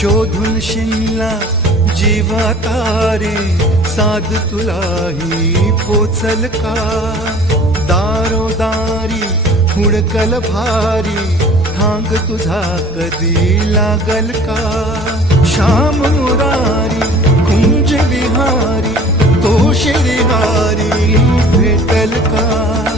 शोधून शिनला जीवा तारे, साध तुलाही पोचल का? दारोदारी हुडकल भारी, ठांग तुझा कधी लागल का? श्याम मुरारी कुंज विहारी, तो श्रीहारी भेटल का?